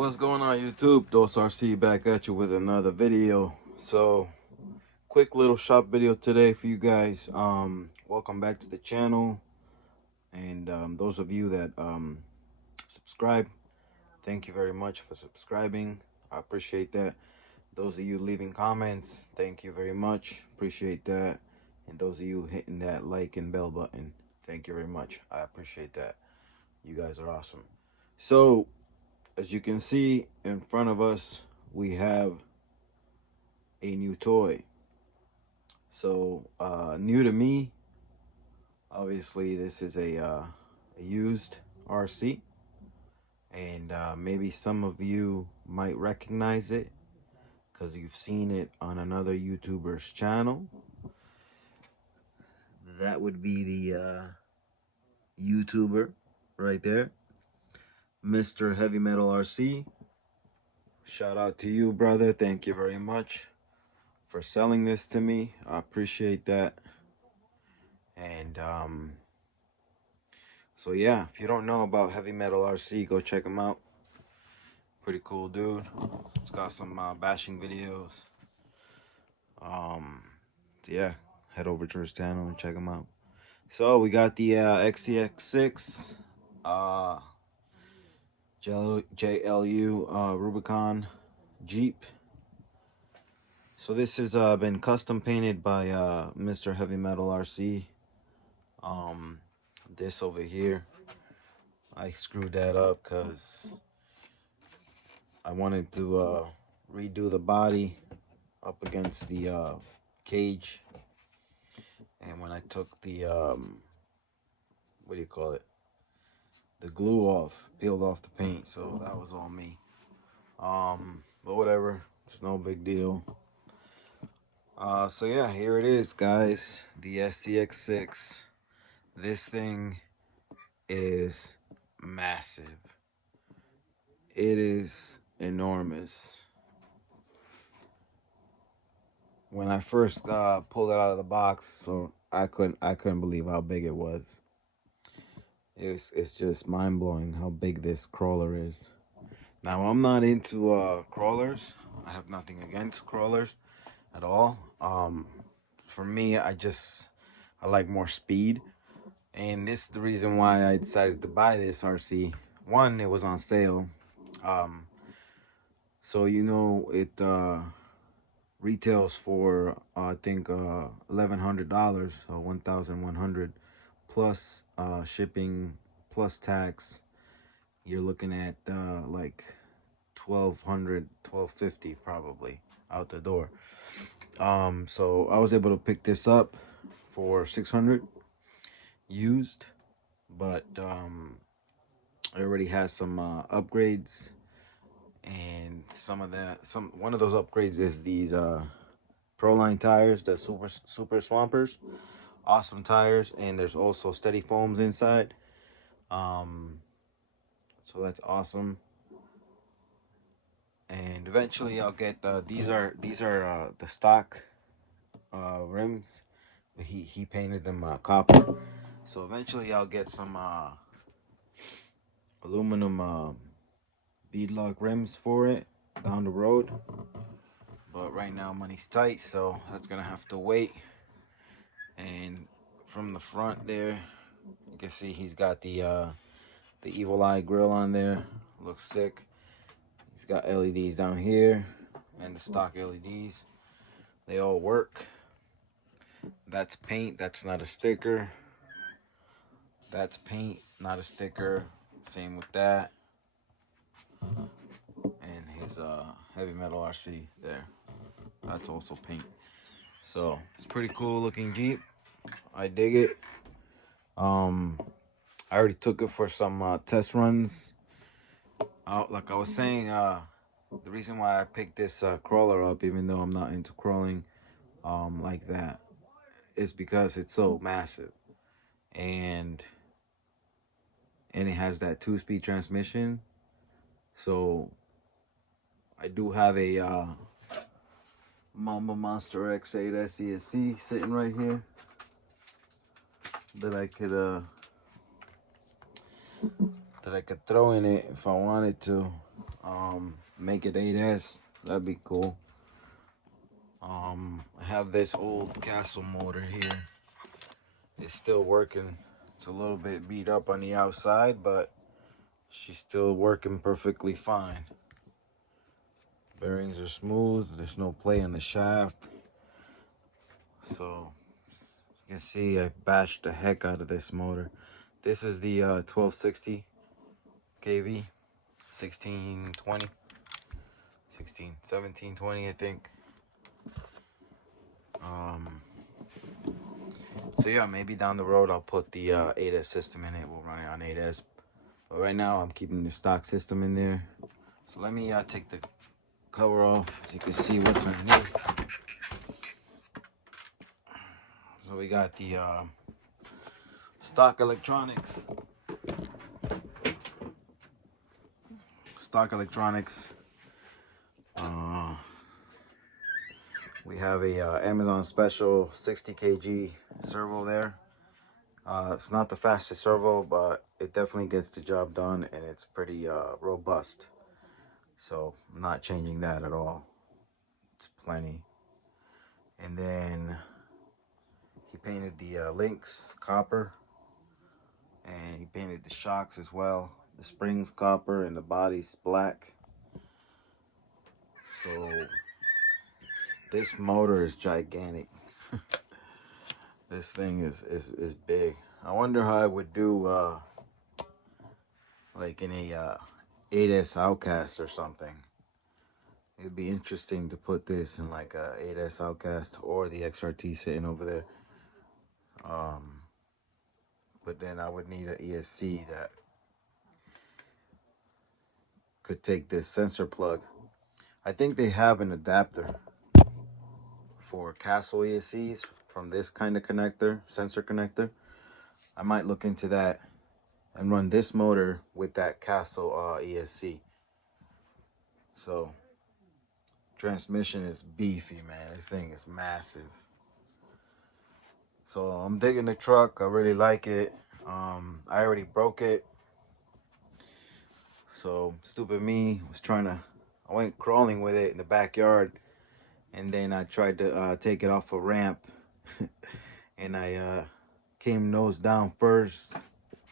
What's going on YouTube? Dos RC back at you with another video. So quick little shop video today for you guys. Welcome back to the channel, and those of you that subscribe, thank you very much for subscribing. I appreciate that. Those of you leaving comments, thank you very much, appreciate that. And those of you hitting that like and bell button, thank you very much, I appreciate that. You guys are awesome. So as you can see in front of us, we have a new toy. So new to me, obviously this is a used RC, and maybe some of you might recognize it because you've seen it on another YouTuber's channel. That would be the YouTuber right there, Mr. Heavy Metal RC. Shout out to you, brother. Thank you very much for selling this to me. I appreciate that. And so yeah, if you don't know about Heavy Metal RC, go check him out. Pretty cool dude. He's got some bashing videos. So yeah, head over to his channel and check him out. So we got the XCX6 JLU Rubicon Jeep. So this has been custom painted by Mr. Heavy Metal RC. This over here, I screwed that up because I wanted to redo the body up against the cage. And when I took the, what do you call it? The glue off, peeled off the paint. So that was all me. But whatever, it's no big deal. So yeah, here it is, guys. The SCX6. This thing is massive. It is enormous. When I first pulled it out of the box, so I couldn't believe how big it was. It's just mind-blowing how big this crawler is. Now I'm not into crawlers. I have nothing against crawlers at all. For me, I like more speed. And this is the reason why I decided to buy this RC. One, it was on sale. So you know it retails for I think $1,100, so $1,100 plus shipping plus tax. You're looking at like $1,200, $1,250 probably out the door. So I was able to pick this up for $600 used, but it already has some upgrades, and one of those upgrades is these Proline tires, the super swampers. Awesome tires, and there's also steady foams inside. So that's awesome. And eventually I'll get these are the stock rims. He painted them copper. So eventually I'll get some aluminum beadlock rims for it down the road. But right now money's tight, so that's gonna have to wait. And from the front there, you can see he's got the evil eye grill on there. Looks sick. He's got LEDs down here and the stock LEDs. They all work. That's paint, that's not a sticker. That's paint, not a sticker. Same with that. And his Heavy Metal RC there. That's also paint. So it's pretty cool looking Jeep. I dig it. I already took it for some test runs. Like I was saying, the reason why I picked this crawler up, even though I'm not into crawling like that, is because it's so massive, and it has that 2-speed transmission. So I do have a Mamba Monster X8 SESC sitting right here that I could throw in it if I wanted to. make it 8S. That'd be cool. I have this old Castle motor here. It's still working. It's a little bit beat up on the outside, but she's still working perfectly fine. Bearings are smooth. There's no play in the shaft. So you can see I've bashed the heck out of this motor. This is the 1260 kV, 1620, 1720, I think. So yeah, maybe down the road I'll put the 8S system in it. We'll run it on 8S. But right now I'm keeping the stock system in there. So let me take the cover off so you can see what's underneath. So we got the stock electronics. We have a Amazon special 60 kg servo there. It's not the fastest servo, but it definitely gets the job done, and it's pretty robust. So I'm not changing that at all. It's plenty. And then he painted the links copper, and he painted the shocks as well. The springs copper and the body's black. So this motor is gigantic. This thing is big. I wonder how I would do like in a 8S Outcast or something. It'd be interesting to put this in like a 8S Outcast or the XRT sitting over there. But then I would need an ESC that could take this sensor plug. I think they have an adapter for Castle ESCs from this kind of connector, sensor connector. I might look into that and run this motor with that Castle ESC. So transmission is beefy, man. This thing is massive. So I'm digging the truck. I really like it. I already broke it. So stupid me was I went crawling with it in the backyard, and then I tried to take it off a ramp, and I came nose down first.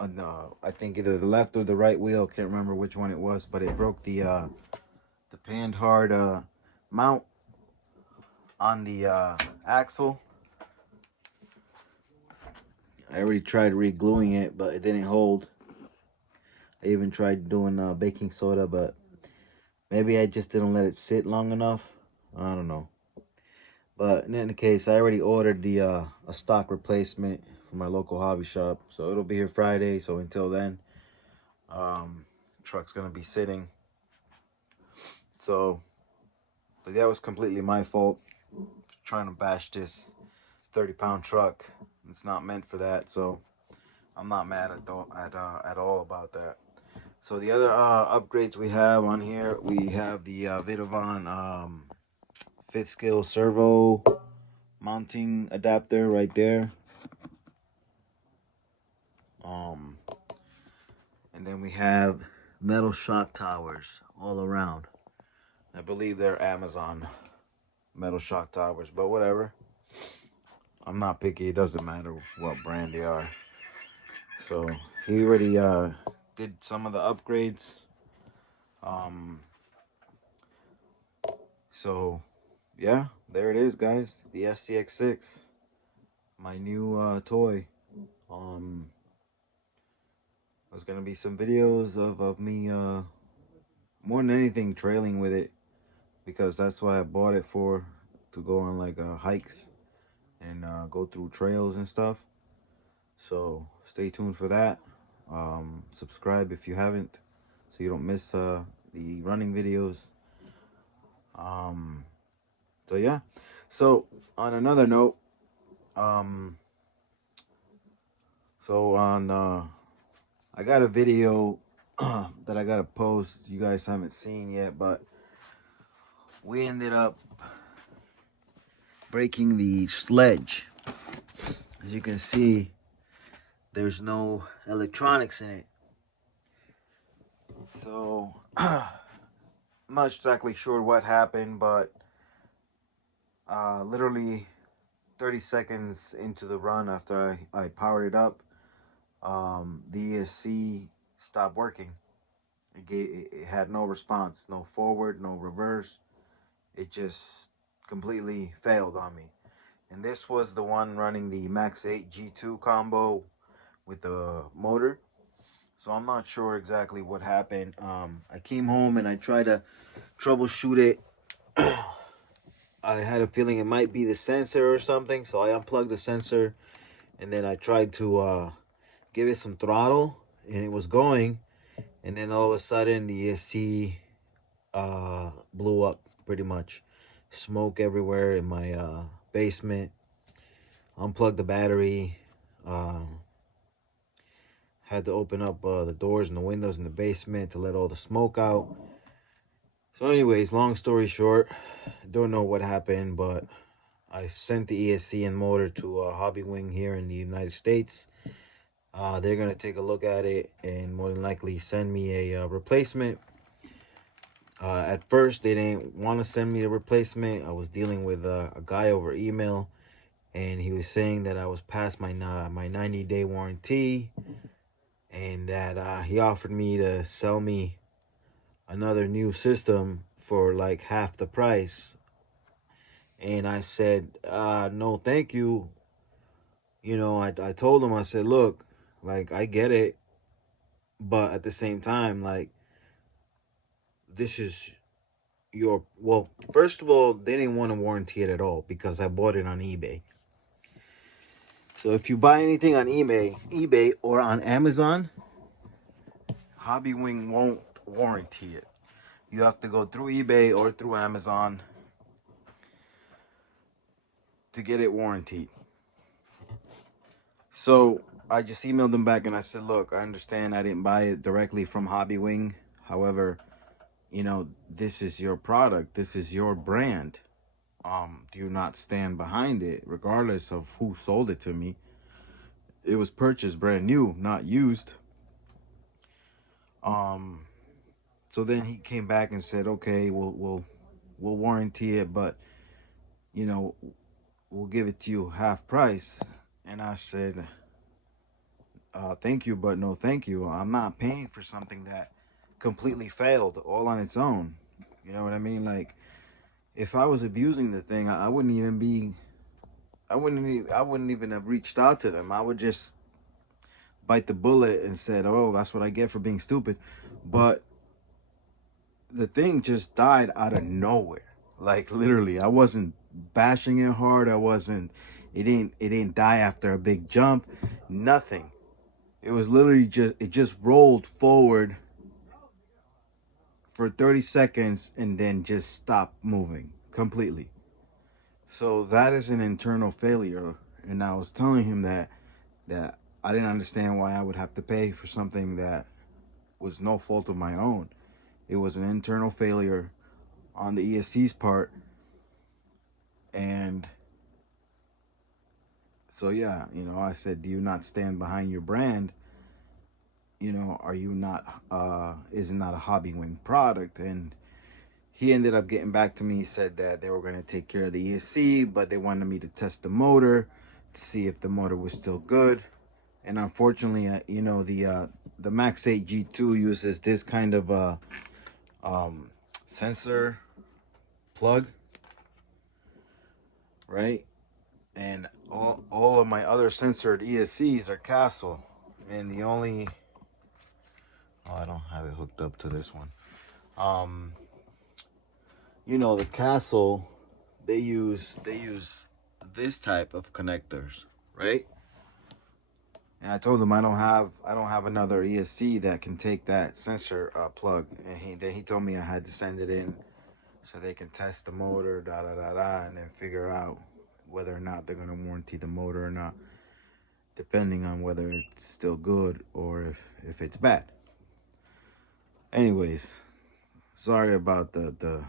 I think either the left or the right wheel. Can't remember which one it was, but it broke the panned hard mount on the axle. I already tried re-gluing it, but it didn't hold. I even tried doing baking soda, but maybe I just didn't let it sit long enough. I don't know. But in any case, I already ordered the a stock replacement from my local hobby shop, so it'll be here Friday. So until then, truck's gonna be sitting. So, but that was completely my fault. Trying to bash this 30-pound truck. It's not meant for that, so I'm not mad at all about that. So the other upgrades we have on here, we have the Vidovon 5th scale servo mounting adapter right there. And then we have metal shock towers all around. I believe they're Amazon metal shock towers, but whatever. I'm not picky. It doesn't matter what brand they are. So he already did some of the upgrades. So yeah, there it is, guys. The SCX6, my new toy. There's gonna be some videos of me more than anything trailing with it, because that's why I bought it for, to go on like hikes and go through trails and stuff. So stay tuned for that. Subscribe if you haven't, so you don't miss the running videos. So yeah. So on another note, I got a video that I gotta post. You guys haven't seen yet, but we ended up breaking the sledge. As you can see, there's no electronics in it. So I'm not exactly sure what happened, but literally 30 seconds into the run after I powered it up, the ESC stopped working. It had no response, no forward, no reverse. It just completely failed on me. And this was the one running the Max 8 G2 combo with the motor. So I'm not sure exactly what happened. I came home and I tried to troubleshoot it. I had a feeling it might be the sensor or something, so I unplugged the sensor and then I tried to give it some throttle, and it was going. And then all of a sudden, the ESC blew up pretty much. Smoke everywhere in my basement. Unplugged the battery. Had to open up the doors and the windows in the basement to let all the smoke out. So anyways, long story short, don't know what happened, but I sent the ESC and motor to Hobby Wing here in the United States. They're going to take a look at it and more than likely send me a replacement. At first, they didn't want to send me a replacement. I was dealing with a guy over email, and he was saying that I was past my 90-day warranty, and that he offered me to sell me another new system for like half the price. And I said, no, thank you. You know, I told him, I said, look, like, I get it, but at the same time, like, this is your, well, first of all, they didn't want to warranty it at all because I bought it on eBay. So if you buy anything on eBay or on Amazon, Hobby Wing won't warranty it. You have to go through eBay or through Amazon to get it warranted. So I just emailed them back and I said, look, I understand I didn't buy it directly from Hobby Wing. However, you know, this is your product. This is your brand. Do you not stand behind it, regardless of who sold it to me? It was purchased brand new, not used. So then he came back and said, okay, we'll warranty it, but you know, we'll give it to you half price. And I said, thank you, but no thank you. I'm not paying for something that completely failed all on its own. You know what I mean? Like, if I was abusing the thing, I wouldn't even be, I wouldn't even have reached out to them. I would just bite the bullet and said, oh, that's what I get for being stupid. But the thing just died out of nowhere. Like, literally, I wasn't bashing it hard. It didn't die after a big jump. Nothing. It was literally it just rolled forward for 30 seconds and then just stopped moving completely. So that is an internal failure. And I was telling him that I didn't understand why I would have to pay for something that was no fault of my own. It was an internal failure on the ESC's part. And so, yeah, you know, I said, do you not stand behind your brand? You know, are you not, is it not a Hobby Wing product? And he ended up getting back to me. He said that they were going to take care of the ESC, but they wanted me to test the motor to see if the motor was still good. And unfortunately, you know, the Max 8 G2 uses this kind of sensor plug, right? And all of my other censored ESCs are Castle, and the only, oh, I don't have it hooked up to this one. You know, the Castle, they use this type of connectors, right? And I told him I don't have another ESC that can take that sensor plug, and then he told me I had to send it in so they can test the motor, and then figure out whether or not they're gonna warranty the motor or not, depending on whether it's still good or if it's bad. Anyways, sorry about the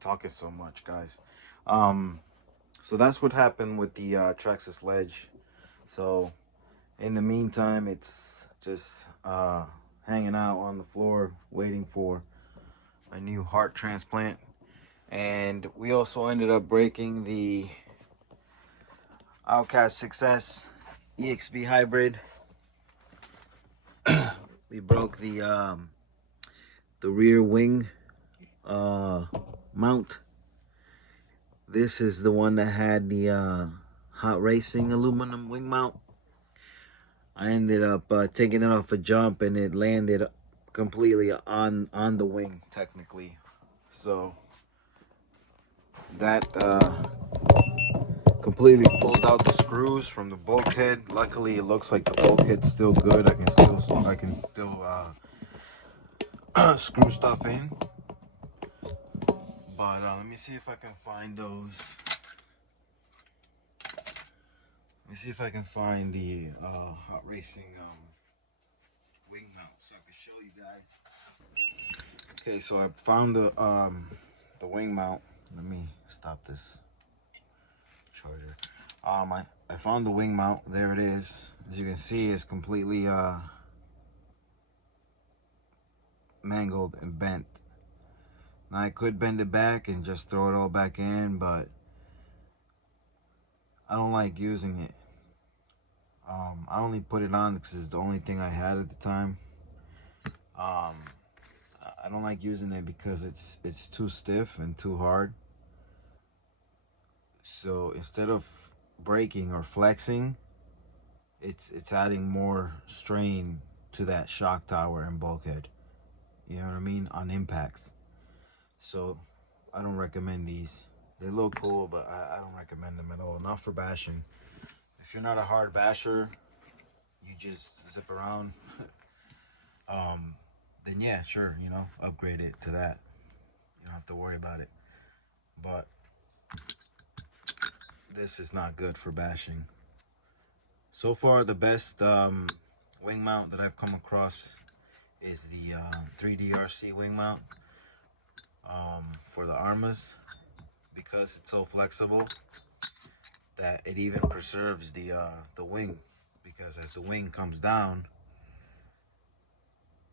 talking so much, guys. So that's what happened with the Traxxas Ledge. So in the meantime, it's just hanging out on the floor, waiting for a new heart transplant. And we also ended up breaking the Outcast Success EXP hybrid. We broke the rear wing mount. This is the one that had the hot racing aluminum wing mount. I ended up taking it off a jump, and it landed completely on the wing technically. So that completely pulled out the screws from the bulkhead. Luckily, it looks like the bulkhead's still good. I can still screw stuff in. But let me see if I can find those. Let me see if I can find the hot racing wing mount so I can show you guys. Okay, so I found the wing mount. Let me stop this charger. I found the wing mount. There it is. As you can see, it's completely mangled and bent. Now I could bend it back and just throw it all back in, but I don't like using it. I only put it on because it's the only thing I had at the time. I don't like using it because it's too stiff and too hard. So instead of breaking or flexing, it's adding more strain to that shock tower and bulkhead. You know what I mean? On impacts. So I don't recommend these. They look cool, but I don't recommend them at all. Not for bashing. If you're not a hard basher, you just zip around, then yeah, sure, you know, upgrade it to that. You don't have to worry about it. But this is not good for bashing. So far, the best wing mount that I've come across is the 3DRC wing mount for the Armas, because it's so flexible that it even preserves the wing. Because as the wing comes down,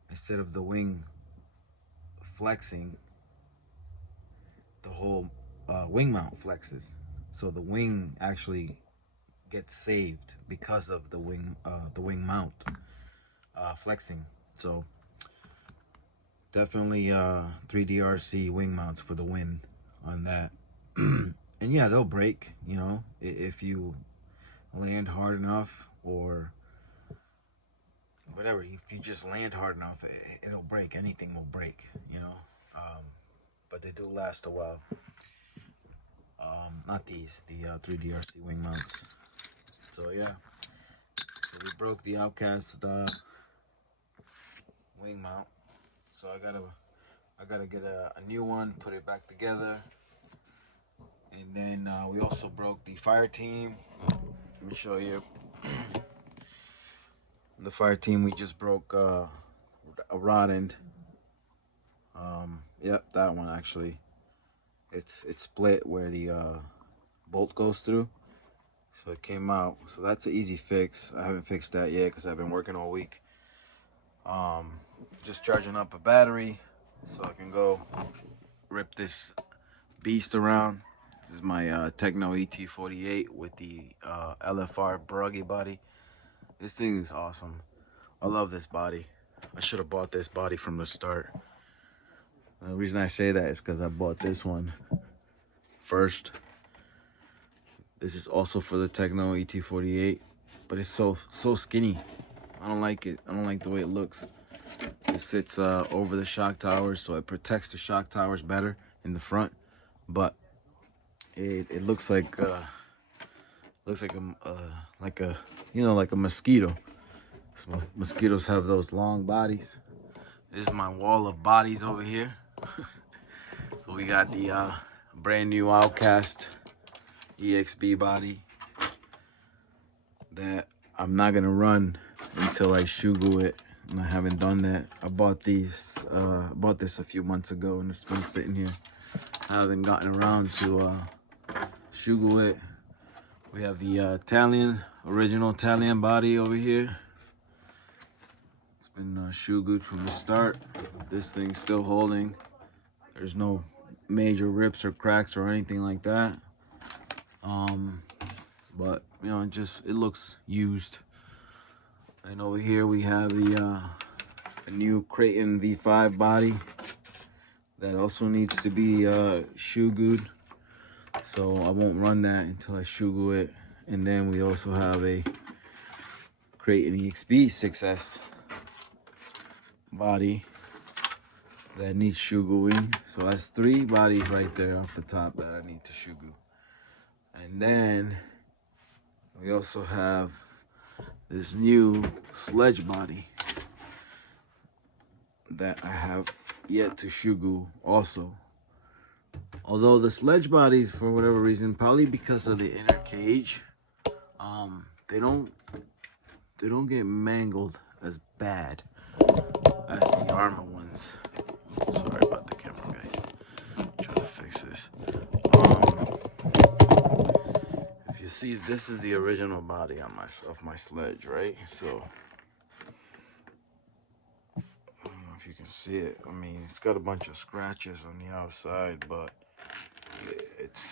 instead of the wing flexing, the whole wing mount flexes. So the wing actually gets saved because of the wing mount flexing. So definitely 3DRC wing mounts for the win on that. And yeah, they'll break, you know, if you land hard enough, or whatever. If you just land hard enough, it'll break. Anything will break, you know. But they do last a while. Not these, the 3DRC wing mounts. So yeah, so we broke the Outcast wing mount. So I gotta get a new one, put it back together. And then we also broke the fire team. Let me show you. The fire team, we just broke a rod end. Yep, that one actually. It's split where the bolt goes through. So it came out. So that's an easy fix. I haven't fixed that yet because I've been working all week. Just charging up a battery so I can go rip this beast around. This is my Techno ET48 with the LFR Bruggy body. This thing is awesome. I love this body. I should have bought this body from the start. The reason I say that is because I bought this one first. This is also for the Techno ET48, but it's so skinny. I don't like it. I don't like the way it looks. It sits over the shock towers, so it protects the shock towers better in the front. But it looks like a you know, like a mosquito. So mosquitoes have those long bodies. This is my wall of bodies over here. So we got the brand new Outcast EXB body that I'm not gonna run until I shugu it, and I haven't done that. I bought this a few months ago, and it's been sitting here. I haven't gotten around to shugu it. We have the original Italian body over here. It's been shugued from the start. This thing's still holding. There's no major rips or cracks or anything like that. But you know, it looks used. And over here we have the a new Creighton V5 body that also needs to be shoe-gooed. So I won't run that until I shoe-goo it. And then we also have a Creighton EXP 6S body that needs shoe-gooing. So that's 3 bodies right there off the top that I need to shoe-goo. And then we also have this new sledge body that I have yet to shoe-goo also. Although the sledge bodies, for whatever reason, probably because of the inner cage, they don't get mangled as bad as the armor ones. Sorry about the camera, guys. Trying to fix this. If you see, this is the original body on my sledge, right? So I don't know if you can see it. I mean, it's got a bunch of scratches on the outside, but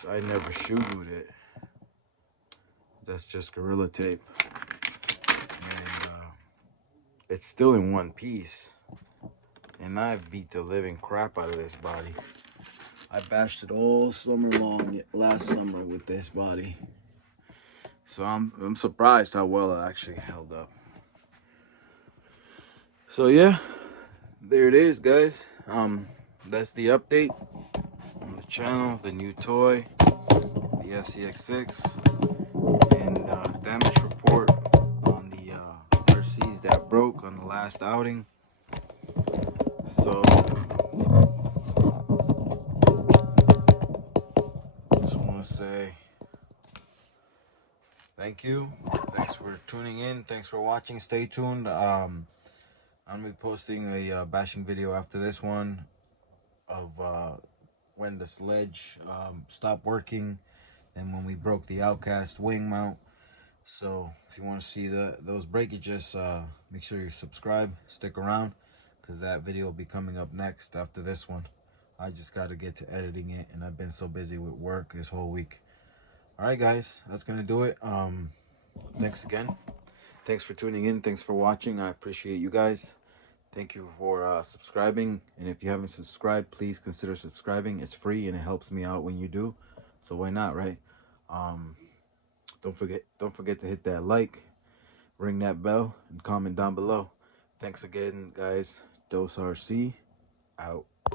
I never shoe-gooed it. That's just Gorilla Tape. And it's still in one piece. And I beat the living crap out of this body. I bashed it all summer long last summer with this body. So I'm surprised how well it actually held up. So yeah, there it is, guys. That's the update on the channel, the new toy, the SCX6, and damage report on the Rccars that broke on the last outing. So just want to say thank you. Thanks for tuning in. Thanks for watching. Stay tuned. I'm be posting a bashing video after this one of when the sledge stopped working and when we broke the Outcast wing mount. So if you want to see those breakages, make sure you subscribe, stick around, because that video will be coming up next after this one. I just got to get to editing it, and I've been so busy with work this whole week. All right, guys, that's gonna do it. Thanks again. Thanks for tuning in. Thanks for watching. I appreciate you guys. Thank you for subscribing, and if you haven't subscribed, please consider subscribing. It's free and it helps me out when you do, so why not, right? Don't forget to hit that like, ring that bell, and comment down below. Thanks again, guys. Rccars out.